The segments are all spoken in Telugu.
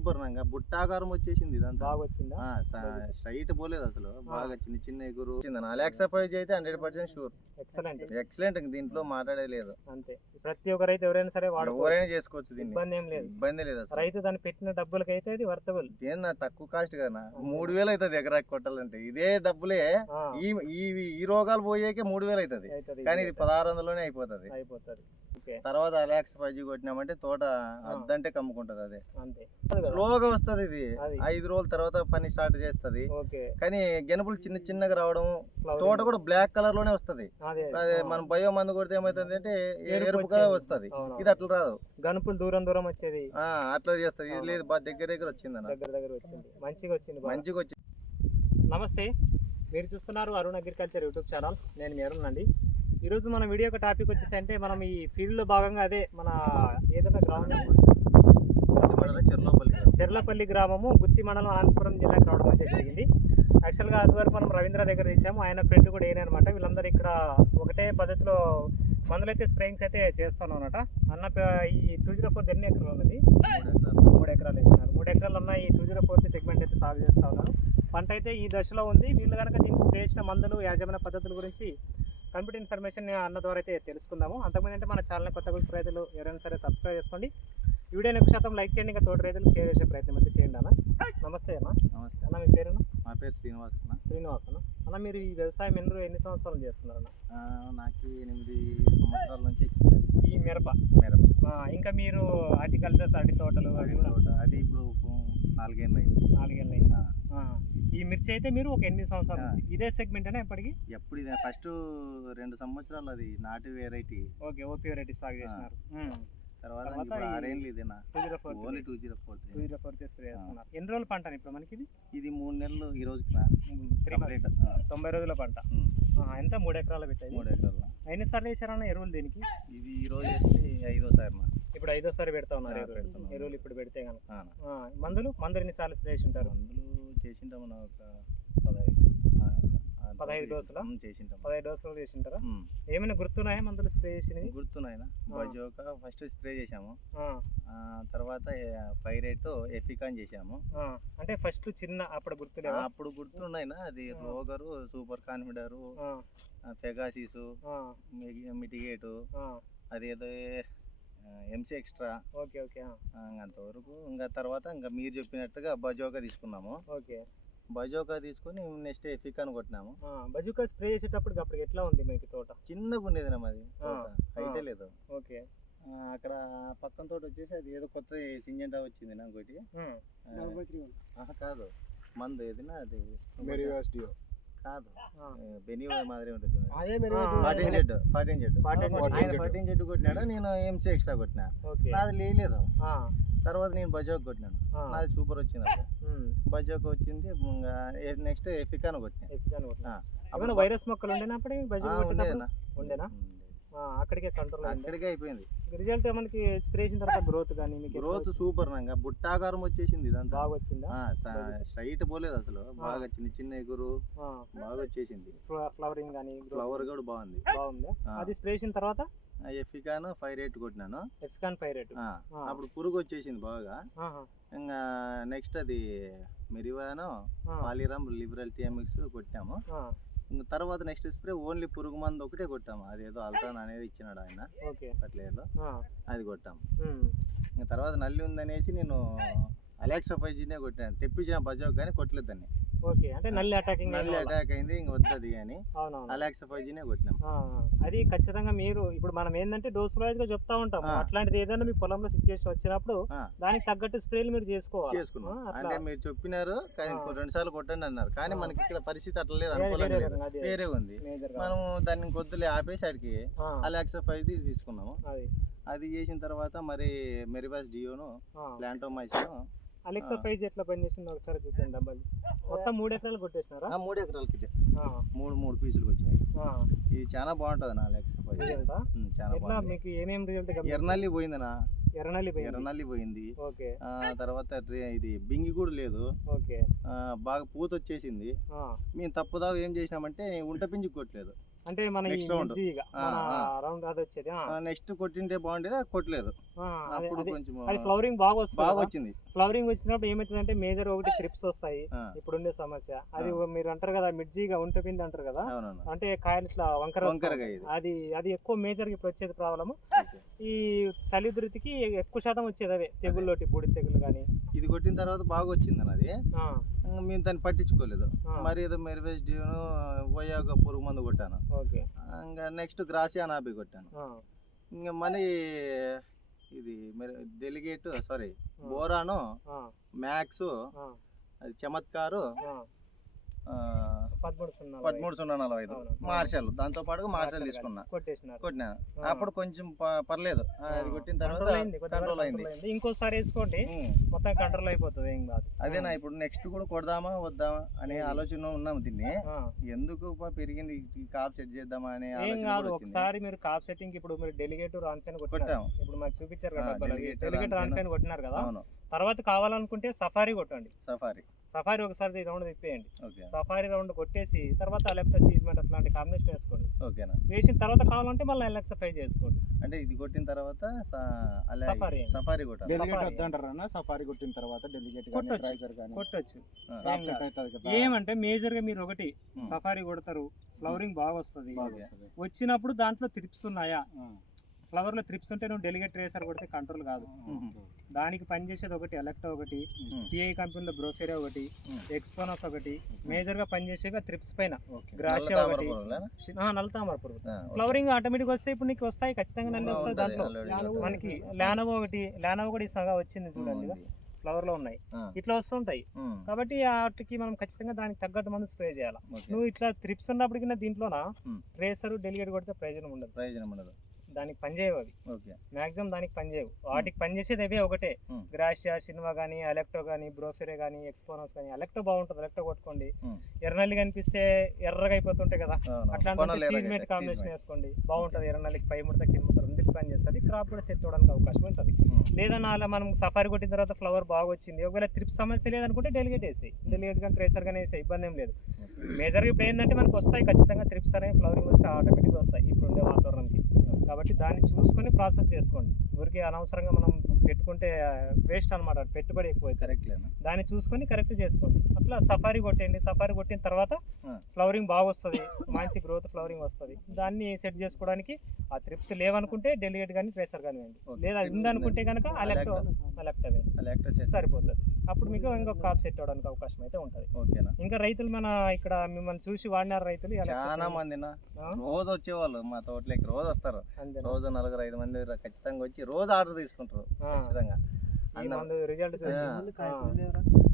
సూపర్ నంగా బుట్టాకారం వచ్చేసింది ఇదంతా. బాగా వచ్చిందా. స్ట్రైట్ పోలేదు అసలు. బాగా చిన్న చిన్న ఎగురు అలెక్సా ఫైవ్ అయితే hundred percent sure. Excellent. Excellent దీంట్లో మాట్లాడేది లేదు. అంతే. ప్రతి ఒక్క రైతు ఎవరైనా సరే వాడుకోవచ్చు ఎవరైనా చేసుకోవచ్చు దీన్ని. ఇబ్బంది ఏం లేదు. ఇబ్బంది లేదు అసలు. రైతు దాన్ని పెట్టిన డబ్బులకి అయితే ఇది వర్తబుల్. ఏదన్నా తక్కువ కాస్ట్ కదా మూడు వేలు అవుతుంది ఎకరాకి కొట్టాలంటే. ఇదే డబ్బులే ఈ ఈ రోగాలు పోయేకే మూడు వేలు అవుతుంది కానీ ఇది పదహారు వందలోనే అయిపోతుంది. అయిపోతుంది. తర్వాత అలెక్స్ ఫైవ్ జీ కొట్టినామంటే తోట అద్దంటే కమ్ముకుంటది అదే. స్లోగా వస్తది ఇది. ఐదు రోజుల తర్వాత పని స్టార్ట్ చేస్తది. కానీ గెనుపులు చిన్న చిన్నగా రావడం. తోట కూడా బ్లాక్ కలర్లోనే వస్తది. మనం బయో మందు కొడితే ఏమైతుంది అంటే ఎరుపు ఎరుపు కలర్ వచ్చేది. వస్తది. ఇది అట్లా రాదు. గనుపులు దూరం దూరం వచ్చేది. అట్లా చేస్తది. ఇది. లేదు బాగా దగ్గర దగ్గర వచ్చింది అన్న. దగ్గర దగ్గర వచ్చింది. మంచిగా వచ్చింది. మంచిగా వచ్చింది నమస్తే. మీరు చూస్తున్నారు అరుణ్ అగ్రికల్చర్ యూట్యూబ్ ఛానల్. నేను మీ అరుణ్ అండి. ఈరోజు మన వీడియో ఒక టాపిక్ వచ్చేసి అంటే మనం ఈ ఫీల్డ్లో భాగంగా అదే మన ఏదైనా గ్రామం చెర్లోపల్లి చెర్లపల్లి గ్రామము గుత్తి మండలం అనంతపురం జిల్లాకి రావడం అయితే జరిగింది. యాక్చువల్గా అదివరకు మనం రవీంద్ర దగ్గర తీసాము. ఆయన ఫ్రెండ్ కూడా ఏనే అనమాట వీళ్ళందరూ ఇక్కడ ఒకటే పద్ధతిలో మందులు అయితే స్ప్రేయింగ్స్ అయితే చేస్తాను అనమాట అన్న ఈ టూ జీరో ఫోర్ ఎన్ని ఎకరాలు ఉన్నది? మూడు ఎకరాలు వేసినారు. మూడు ఎకరాలు ఉన్న ఈ టూ జీరో ఫోర్త్ సెగ్మెంట్ అయితే సాగు చేస్తా ఉన్నారు. పంట అయితే ఈ దశలో ఉంది. వీళ్ళు కనుక దీనికి స్ప్రే చేసిన మందులు యాజమాన్య పద్ధతుల గురించి కంప్లీట్ ఇన్ఫర్మేషన్ అన్న ద్వారా అయితే తెలుసుకుందాము. అంతకుముందు అంటే మన ఛానల్ కొత్త గురించి రైతులు ఎవరైనా సరే సబ్స్క్రైబ్ చేసుకోండి. వీడియోని ఎక్కువ శాతం లైక్ చేయండి. ఇంకా తోటి రైతులకు షేర్ చేసే ప్రయత్నం అయితే చేయండి అన్న. నమస్తే అన్న. నమస్తే. అన్న మీ పేరున మా పేరు శ్రీనివాస్ అన్న. శ్రీనివాస్ అన్న. అన్న మీరు ఈ వ్యవసాయం ఎన్ని ఎన్ని సంవత్సరాలు చేస్తున్నారు అన్న? నాకు ఎనిమిది సంవత్సరాల నుంచి ఎక్స్పీరియన్స్. ఈ మిరప. మిరప. ఇంకా మీరు హార్టికల్చర్ అరటి తోటలు అవి కూడా అది ఇప్పుడు నాలుగేళ్ళు అయింది. నాలుగేళ్ళు అయింది. ఈ మిర్చి అయితే మీరు ఒక ఎనిమిది సంవత్సరాల. నుంచి. ఇదే సెగ్మెంట్ అనే ఎప్పటికి ఎప్పుడు ఇది ఫస్ట్ రెండు సంవత్సరాలు అది నాటు వెరైటీ ఓకే ఓపీ వెరైటీ సాగు చేసినారు. తర్వాత ఆరేళ్ళు ఇదేనా only two zero four two zero four spray చేస్తున్నారు. ఎన్ని రోజుల పంట ఇప్పుడు మనకి ఇది? ఇది మూడు నెలలు ఈ రోజు త్రీ కంప్లీట్ తొంభై రోజుల పంట. ఎంత? మూడు ఎకరాలు పెట్టాయి మూడు ఎకరాలు. ఎన్నిసార్లు వేసారన్న ఎరువులు దీనికి? ఇది ఈ రోజు వేస్తే ఐదో సార్ నా. ఇప్పుడు ఐదోసారి పెడతా ఉన్నారు ఎరువులు. ఇప్పుడు పెడితే కనుక మందులు? మందులు ఎన్నిసార్లు స్ప్రే చేసింటారు? మందులు చేసింటాం ఒక పదహైదు. పదహైదు డోసులా? చేసింటాం. పదహైదు డోసులు చేసింటారా. ఏమైనా గుర్తున్నాయా మందులు స్ప్రే చేసినవి? గుర్తున్నాయన? బజోక ఫస్ట్ స్ప్రే చేసాము తర్వాత పైరేట్ ఎఫికాన్ చేసాము అంటే ఫస్ట్ చిన్న అప్పుడు ఆ, గుర్తులేవా అప్పుడు గుర్తున్నాయినా? అది. రోగరు సూపర్ కాన్ఫిడరు పెగాసిసు మిటిగేటు ఆ, అదేదో ఎంసీ ఎక్స్ట్రా. ఓకే ఓకే అంతవరకు ఇంకా తర్వాత ఇంకా మీరు చెప్పినట్టుగా బజోకా తీసుకున్నాము. ఓకే. బజోకా తీసుకొని నెక్స్ట్ ఎఫికాన్ కొట్టినాము. ఆ, బజుకా స్ప్రే చేసేటప్పుడు అప్పుడు ఎట్లా ఉంది మీకు తోట? చిన్నగా ఉండేది మాది హైటే. లేదు. ఓకే. అక్కడ పక్కన తోట వచ్చేసి అది ఏదో కొత్త సింజెంటా వచ్చింది నాకు ఒకటి కాదు. మందు ఏదినా అది. కాదు. ఆ, బెనివో మాదిరి ఉంటుంది ఫార్టీన్ జెడ్ ఫార్టీన్ జెడ్. ఆయన ఫార్టీన్ జెడ్ కొట్టినాడు. నేను ఎంసీ ఎక్స్ట్రా కొట్టినా. నాది లేదు తర్వాత నేను బజోక్ కొట్టినాను. నాది సూపర్ వచ్చింది అప్పుడు. బజోక్ వచ్చింది ఇంకా నెక్స్ట్ ఎఫికాన్ కొట్టినా. అప్పుడు వైరస్ మొక్కలు ఉండేనా అప్పుడు. ఉండేనా. అక్కడికే కంట్రోల్ అక్కడికే అయిపోయింది. రిజల్ట్ మనకి స్ప్రే చేసిన తర్వాత గ్రోత్ కానీ మీకు గ్రోత్ సూపర్ నంగా బుట్టాకారం వచ్చేసింది ఇదంతా. బాగా వచ్చిందా? స్ట్రైట్ పోలేదు అసలు. బాగా చిన్న చిన్న ఎగురు బాగా వచ్చేసింది. ఫ్లవరింగ్ కానీ ఫ్లవర్ కూడా బాగుంది. బాగుంది. అది స్ప్రే చేసిన తర్వాత ఎఫికాన్ ఫైవ్ రేట్ కొట్టినాను. ఎఫ్కాన్ పైరేట్ ఆ, అప్పుడు పురుగు వచ్చేసింది బాగా. ఇంకా నెక్స్ట్ అది మెరివాను పాలిరామ్ లిబరల్ టీఎంఎక్స్ కొట్టాము. తర్వాత నెక్స్ట్ స్ప్రే ఓన్లీ పురుగు మందు ఒకటే కొట్టాము. అదేదో అల్ట్రాన్ అనేది ఇచ్చినాడు ఆయన. ఫర్టిలైజర్లో అది కొట్టాము ఇంకా తర్వాత నల్లి ఉందనేసి నేను అలెక్సా ఫైవ్ జీనే కొట్టాను. తెప్పించిన బజాక్ కానీ కొట్టలేదు దాన్ని. ఓకే అంటే నల్లి అటాకింగ్ నల్లి అటాక్ అయింది ఇంక వద్దది అని అవునవును అలెక్సా ఫైవ్ జీనే కొట్టినాం అది ఖచ్చితంగా మీరు ఇప్పుడు మనం ఏంటంటే డోస్ వైజ్గా చెప్తా ఉంటాం. అట్లాంటిది ఏదైనా మీ పొలంలో సిచ్యువేషన్ వచ్చినప్పుడు. దానికి తగ్గట్టు స్ప్రేలు మీరు చేసుకోవాలి చేసుకున్నాం. అంటే మీరు చెప్పినారు. రెండు సార్లు కొట్టండి అన్నారు కానీ. మనకి ఇక్కడ పరిస్థితి అట్లా లేదు వేరే- అనుకూలంగా వేరే ఉంది. మనం దాన్ని కొద్దిలే ఆపేసి ఆడికి ఆ, అలెక్సా ఫైవ్ ది తీసుకున్నాము అది చేసిన తర్వాత మరి మెరిబాస్ జియోను. ప్లాంటోమైసిన్ అలెక్సా. ఫైజ్ ఎట్లా పనిచేసింది ఒకసారి చూపించండి డబ్బాలు మొత్తం మూడు ఎకరాలు కొట్టేసినారా? మూడు ఎకరాలకి మూడు మూడు పీసులు వచ్చినాయి ఆ, ఇది చాలా బాగుంటుంది నా అలెక్సా? ఉమ్, చాలా బాగుంది. మీకు ఏమేమి రిజల్ట్ ఎర్రనల్లి పోయిందనా ఎర్రనల్లి పోయింది? ఎర్రనల్లి పోయింది. ఓకే. తర్వాత ఇది బింగి కూడా లేదు. ఓకే. బాగా పూత వచ్చేసింది మేము తప్పుదాగా ఏం చేసినామంటే ఉంట పింజి కొట్టలేదు. అంటే మన. రౌండ్ అది వచ్చేది. నెక్స్ట్ కొట్టింటే బాగుండేది? అది కొట్టలేదు అదే- అప్పుడు అది- కొంచెం అది ఫ్లవరింగ్ బాగా వస్తుంది బాగా. వచ్చింది. ఫ్లవరింగ్ వచ్చినప్పుడు ఏమవుతుందంటే మేజర్ ఒకటి ట్రిప్స్ వస్తాయి. ఆ, ఇప్పుడుండే సమస్య. అది మీరు అంటారు కదా మిర్చిగా ఉంటే పిండి అంటారు కదా. అంటే కాయలు ఇట్లా వంకర అది అది ఎక్కువ మేజర్ ఇప్పుడు వచ్చేది ప్రాబ్లమ్. ఈ సలిదురితికి ఎక్కువ శాతం వచ్చేది అవే. తెగుళ్ళోటి బూడి తెగులు కానీ ఇది కొట్టిన తర్వాత బాగా వచ్చింది అది ఇంకా మేము దాన్ని పట్టించుకోలేదు. మరి ఏదో మెరివేజ్ డీను పోయాక పురుగు మందు కొట్టాను. ఓకే. ఇంకా నెక్స్ట్ గ్రాసియా నాబి కొట్టాను. ఇంకా మళ్ళీ ఇది డెలిగేట్ సారీ బోరాను మ్యాక్స్ అది చమత్కారు పదమూడు సున్నా నలభై. ఐదు. మార్షల్. దాంతో పాటుగా మార్షల్ తీసుకున్నా. ఆ. అప్పుడు కొంచెం పర్లేదు. అది కొట్టిన తర్వాత కంట్రోల్ అయింది ఇంకోసారి వేసుకోండి. మొత్తం కంట్రోల్ అయిపోతుంది ఏం కాదు. అదేనా ఇప్పుడు నెక్స్ట్ కూడా కొడదామా వద్దామా అనే ఆలోచన ఉన్నాము దీన్ని. ఎందుకు పెరిగింది కాప్ సెట్ చేద్దామా అనే ఏం కాదు. ఒకసారి మీరు కాప్ సెట్టింగ్ ఇప్పుడు మీరు డెలిగేట్ రాన్ పెన్ కొట్టాము ఇప్పుడు మాకు చూపించారు కదా డెలిగేట్ రాన్ పెన్. కొట్టినారు కదా. అవును. తర్వాత కావాలనుకుంటే సఫారీ కొట్టండి. సఫారీ సఫారీ ఒకసారి రౌండ్ తిప్పేయండి. ఓకే. సఫారీ రౌండ్ కొట్టేసి తర్వాత అలెప్టా సీజ్మెంట్ అట్లాంటి కాంబినేషన్ వేసుకోండి. ఓకేనా? వేసిన తర్వాత కావాలంటే మళ్ళీ ఎల్ఎక్స్ ఫైవ్ చేసుకోండి. అంటే ఇది కొట్టిన తర్వాత సఫారీ. సఫారీ కొట్టాలి. Delegate safari. కొట్టిన తర్వాత డెలిగేట్ కొట్టొచ్చు. కొట్టొచ్చు. కదా. ఏమంటే మేజర్గా మీరు ఒకటి. సఫారీ కొడతారు ఫ్లవరింగ్ బాగా వస్తుంది. వచ్చినప్పుడు దాంట్లో త్రిప్స్ ఉన్నాయా? ఆ. ఫ్లవర్లో త్రిప్స్ ఉంటే నువ్వు డెలిగేట్ రేసర్ కొడితే కంట్రోల్ కాదు. దానికి పనిచేసేది ఒకటి ఎలక్ట్రా ఒకటి. పిఐ కంపెనీలో బ్రోఫేరియా ఒకటి. ఎక్స్పోనస్ ఒకటి మేజర్గా పనిచేసేగా త్రిప్స్ పైన. గ్రాషియా ఒకటి పురుగులేనా? చి- ఆ, నల్ల తామర పురుగు ఆ, ఓకే. ఫ్లవరింగ్ ఆటోమేటిక్ వస్తే ఇప్పుడు నీకు వస్తాయి ఖచ్చితంగా నల్లి వస్తుంది ఉంటది. దాంట్లో. మనకి లానవో ఒకటి లానవో కూడా ఈ సగా వచ్చింది చూడండి. ఫ్లవర్లో ఉన్నాయి ఇట్లా వస్తుంటాయి కాబట్టి వాటికి మనం ఖచ్చితంగా దానికి తగ్గట్టు మందు స్ప్రే చేయాలి. నువ్వు ఇట్లా త్రిప్స్ ఉన్నప్పటికీ దీంట్లోన. ట్రేసర్ డెలిగేట్ కొడితే ప్రయోజనం ఉండదు ప్రయోజనం ఉండదు దానికి పనిచేయవు అవి. మాక్సిమం దానికి పనిచేయవు వాటికి పనిచేసేది అవే ఒకటే. గ్రాషియా షిన్వా కానీ అలెక్టో కానీ బ్రోఫెరే కానీ ఎక్స్పోనస్ కానీ అలెక్టో బాగుంటుంది అలెక్టో కొట్టుకోండి. ఎర్రనల్లి కనిపిస్తే ఎర్రగా అయిపోతుంటాయి కదా. అట్లాంటి సీజ్మెంట్ కాంబినేషన్. వేసుకోండి. బాగుంటుంది ఎర్రనల్లికి పై ముడత కింద ముడత రెండింటి పని చేస్తుంది క్రాప్ కూడా సెట్ అవ్వడానికి అవకాశం ఉంటుంది. లేదన్నా అలా మనం సఫారీ కొట్టిన తర్వాత ఫ్లవర్ బాగా వచ్చింది ఒకవేళ త్రిప్ సమస్య లేదనుకుంటే డెలిగేట్ వేసి డెలిగేట్ కానీ ట్రేసర్ కానీ వేసే ఇబ్బంది ఏం లేదు. మేజర్ ఇప్పుడు ఏంటంటే మనకు వస్తాయి ఖచ్చితంగా త్రిప్స్ అనేవి ఫ్లవరింగ్ వస్తే ఆటోమేటిక్గా వస్తాయి. ఇప్పుడు ఉండే వాతావరణంకి కాబట్టి దాన్ని చూసుకొని ప్రాసెస్ చేసుకోండి. ఊరికి అనవసరంగా మనం పెట్టుకుంటే వేస్ట్ అనమాట పెట్టుబడి ఎక్కువ కరెక్ట్ దాన్ని చూసుకొని కరెక్ట్ చేసుకోండి. అట్లా సఫారీ కొట్టండి సఫారీ కొట్టిన తర్వాత. ఫ్లవరింగ్ బాగా వస్తుంది. మంచి గ్రోత్ ఫ్లవరింగ్ వస్తుంది. దాన్ని సెట్ చేసుకోవడానికి ఆ త్రిప్స్ లేవనుకుంటే డెలిగేట్ కానీ ట్రేసర్ కానీ వేయండి. లేదా ఉందనుకుంటే కనుక అలెక్టో అలెక్టో వేయండి. సరిపోతుంది. అప్పుడు మీకు ఇంకొక కాప్ సెట్ అవ్వడానికి అవకాశం అయితే ఉంటుంది. ఓకేనా? ఇంకా రైతులు మన ఇక్కడ మిమ్మల్ని చూసి వాడినారు రైతులు. చాలా ఆ? రోజు వచ్చేవాళ్ళు మా తోటలోకి. రోజు వస్తారు? రోజు నలుగురు ఐదు మంది ఖచ్చితంగా వచ్చి రోజు ఆర్డర్ తీసుకుంటారు. ఖచ్చితంగా. రిజల్ట్ చూసి. ఆ. ఆ.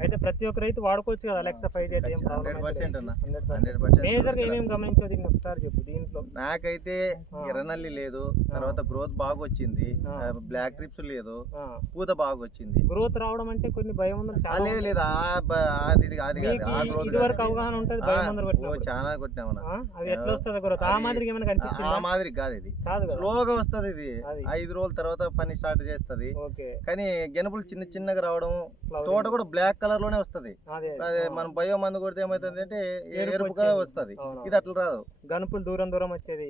అయితే ప్రతి ఒక్క రైతు వాడుకోవచ్చు కదా అలెక్సా ఫైవ్ అయితే ఏం ప్రాబ్లం హండ్రెడ్ పర్సెంట్ అన్న. హండ్రెడ్ హండ్రెడ్ పర్సెంట్ మేజర్గా ఏమేమి గమనించో దీన్ని ఒకసారి చెప్పు దీంట్లో? నాకైతే ఆ. ఎర్రనల్లి లేదు తర్వాత గ్రోత్ బాగా వచ్చింది ఆ. బ్లాక్ ట్రిప్స్ లేదు ఆ. పూత బాగా వచ్చింది గ్రోత్ రావడం అంటే కొన్ని భయం ఉందని ఆ, చాలా లేదు లేదు ఆ బ- అది ఇది ఆ వరకు. అవగాహన ఉంటుంది ఆ, భయం ముందర ఓ చాలా కొట్టినామన్న. ఆ? అది ఎట్లా వస్తుంది గ్రోత్ ఆ అది- మాదిరిగా ఏమైనా ఆ కనిపించిందా? మాదిరి కాదు ఇది. స్లోగా వస్తది ఇది. అది. ఐదు రోజుల తర్వాత పని స్టార్ట్ చేస్తది. ఓకే. కానీ గెనుపులు చిన్న చిన్నగా రావడం. తోట కూడా బ్లాక్ కలర్లోనే వస్తది. మనం బయో మందు కొడితే ఏమైతుంది అంటే ఎరుపు ఎరుపుగా వచ్చేది. వస్తది. ఇది అట్లా రాదు. గనుపులు దూరం దూరం వచ్చేది.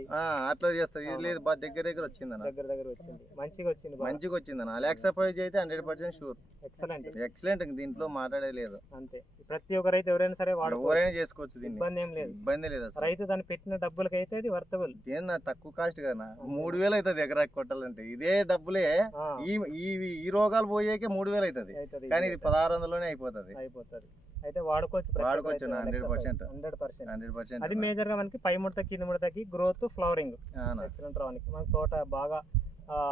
అట్లా చేస్తది. ఇది. లేదు బాగా దగ్గర దగ్గర వచ్చిందన్న దగ్గర దగ్గర వచ్చింది. మంచిగా వచ్చింది మంచిగా వచ్చిందన్న అలెక్సా ఫైవ్ అయితే hundred percent sure excellent excellent దీంట్లో మాట్లాడేది లేదు. అంతే. ప్రతి ఒక్క రైతు ఎవరైనా సరే వాడుకోవచ్చు. ఎవరైనా చేసుకోవచ్చు దీన్ని. ఇబ్బంది ఏం లేదు. ఇబ్బంది లేదు అసలు. రైతు దాన్ని పెట్టిన డబ్బులకి అయితే అది వర్తబుల్ ఏమన్నా తక్కువ కాస్ట్ కదా మూడు వేలు అవుతుంది ఎకరాకి కొట్టాలంటే. ఇదే డబ్బులే ఈ ఈ రోగాలు పోయేకే మూడు వేలు అవుతుంది కానీ ఇది పదహారు వందలోనే అయిపోతుంది. అయిపోతుంది. అయితే వాడుకోవచ్చు వాడుకోవచ్చు అన్న, 100%. Hundred percent. హండ్రెడ్ పర్సెంట్ అది మేజర్గా మనకి పై ముడత కింద ముడతకి గ్రోత్ ఫ్లవరింగ్ ఎక్సలెంట్ రావడానికి మన తోట బాగా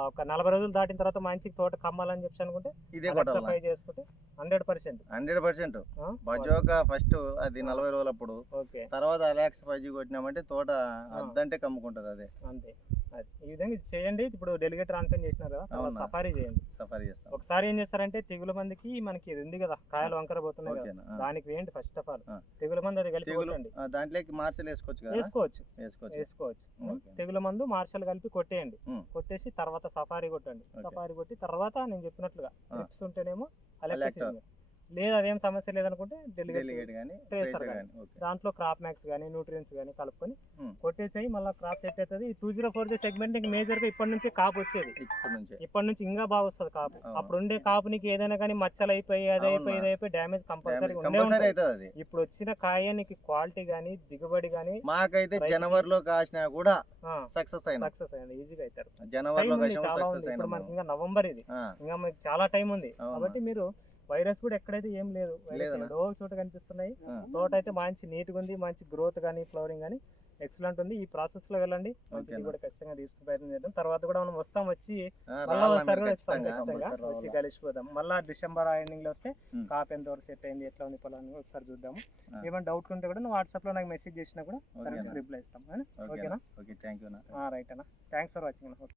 ఒక నలభై రోజులు దాటిన తర్వాత మంచి తోట కమ్మాలని చెప్పి అనుకుంటే ఇదే ఫ్రై చేసుకుంటే hundred percent. Hundred percent. Bazooka first అది నలభై రోజులప్పుడు. ఓకే. తర్వాత అలెక్స్ ఫైవ్ జీ కొట్టినామంటే తోట అద్దంటే కమ్ముకుంటది అదే. అంతే. అది ఈ విధంగా ఇది చేయండి ఇప్పుడు డెలిగేట్ ఆన్పైన్ చేసినారు కదా అవునా. సఫారీ చేయండి సఫారీ చేస్తాం ఒకసారి ఏం చేస్తారంటే తెగుల మందికి మనకి ఇది ఉంది కదా కాయలు వంకర పోతున్నాయి కదా ఓకేనా ఆ. దానికి వేయండి ఫస్ట్ ఆఫ్ ఆల్ ఆ. తెగుల మందు అది కలిపి తెగులు కొట్టండి ఆ, దాంట్లోకి మార్షల్ వేసుకోవచ్చు కదా వేసుకోవచ్చు వేసుకోవచ్చు వేసుకోవచ్చు ఓకే. తెగుల మందు మార్షల్ కలిపి కొట్టేయండి ఉమ్. కొట్టేసి తర్వాత సఫారీ కొట్టండి ఓకే. సఫారీ కొట్టి తర్వాత నేను చెప్పినట్లుగా ఆ. ట్రిప్స్ ఉంటేనేమో. అలెక్ట్ లేదు అదేం సమస్య లేదనుకుంటే డెలిగేట్ కానీ ట్రేసర్ గానీ. కానీ దాంట్లో క్రాప్ మ్యాక్స్ కానీ న్యూట్రియన్స్ కానీ కలుపుకొని. కొట్టేసాయి మళ్ళీ క్రాప్ సెట్ అవుతుంది two zero four the segment మేజర్గా ఇప్పటి నుంచే కాపు వచ్చేది. ఇప్పటి నుంచే. ఇప్పటి నుంచి ఇంకా బాగా వస్తుంది కాపు. అప్పుడు ఉండే కాపు నీకు ఏదైనా కానీ మచ్చలు అయిపోయి అది అయిపోయి ఇది అయిపోయి డ్యామేజ్ కంపల్సరీ ఉండే ఇప్పుడు వచ్చిన కాయ నీకు క్వాలిటీ కానీ దిగుబడి కానీ మాకైతే జనవరిలో కాసినా కూడా సక్సెస్ అయినా. సక్సెస్ అయింది ఈజీగా అవుతారు జనవరిలో చాలా ఉంది. ఇప్పుడు మనకి ఇంకా నవంబర్ ఇది. ఇంకా మీకు చాలా టైం ఉంది. కాబట్టి మీరు వైరస్ కూడా ఎక్కడైతే ఏం లేదు. ఒక చోట కనిపిస్తున్నాయి. తోట అయితే మంచి నీట్గా ఉంది మంచి గ్రోత్ కానీ ఫ్లవరింగ్ కానీ ఎక్సలెంట్ ఉంది. ఈ ప్రాసెస్లో వెళ్ళండి. కూడా ఖచ్చితంగా తీసుకుని ప్రయత్నం చేద్దాం. తర్వాత కూడా మనం వస్తాం వచ్చి మళ్ళీ ఒకసారి కూడా ఇస్తాం ఖచ్చితంగా? వచ్చి. కలిసిపోదాం. మళ్ళీ డిసెంబర్ ఎండింగ్లో వస్తే. కాప్ ఎంత వరకు సెట్ అయింది ఎట్లా ఉంది పొలాన్ని ఒకసారి చూద్దాము. ఏమైనా డౌట్ ఉంటే కూడా నువ్వు వాట్సాప్లో నాకు మెసేజ్ చేసినా కూడా సరే. రిప్లై ఇస్తాం. ఓకేనా? రైట్ అన్న. Thanks for watching